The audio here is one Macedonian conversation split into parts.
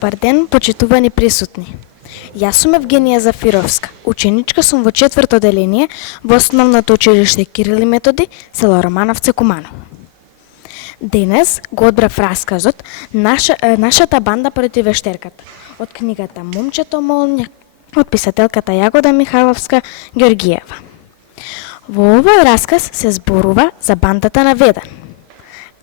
Добар ден, почитувани присутни. Јас сум Евгенија Зафировска, ученичка сум во 4-то оделение во Основното училиште Кирил и Методи, село Романовци, Куманово. Денес го одбрав расказот Нашата банда против вештерката од книгата Момчето молња од писателката Јагода Михајловска Ѓоргиева. Во овој расказ се зборува за бандата на Ведан.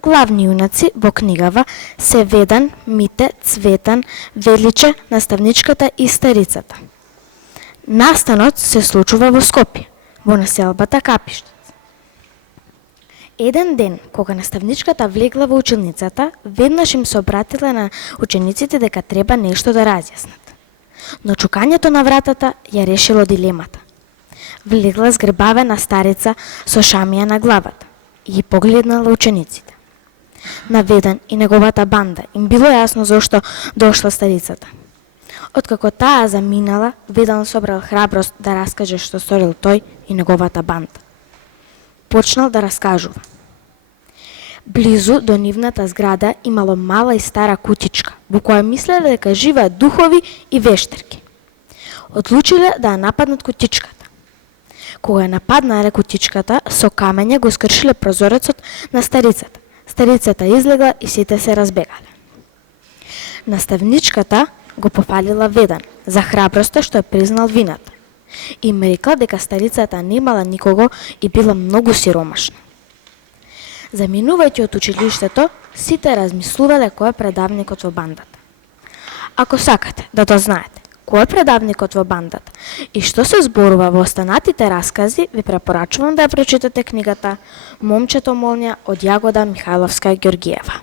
Главни јунаци во книгава се Ведан, Мите, Цветан, Величе, наставничката и старицата. Настанот се случува во Скопје, во населбата Капиштец. Еден ден, кога наставничката влегла во училницата, веднаш им се обратила на учениците дека треба нешто да разјаснат. Но чукањето на вратата ја решило дилемата. Влегла згрбавена старица со шамија на главата и ги погледнала учениците. На Ведан и неговата банда им било јасно зошто дошла старицата. Откако таа заминала, Ведан собрал храброст да раскаже што сторил тој и неговата банда. Почнал да раскажува. Близу до нивната зграда имало мала и стара кутичка, во која мислеле дека живеат духови и вештерки. Одлучиле да ја нападнат кутичката. Кога ја нападнале кутичката, со камење го скршиле прозорецот на старицата. Старицата излегла и сите се разбегале. Наставничката го пофалила Ведан за храброста што ја признал вината. Им рекла дека старицата немала никого и била многу сиромашна. Заминувајќи од училиштето, сите размислувале кој е предавникот во бандата. Ако сакате да дознаете кој е предавникот во бандата и што се зборува во останатите раскази, ви препорачувам да ја прочитате книгата Момчето молња од Јагода Михајловска Ѓоргиева.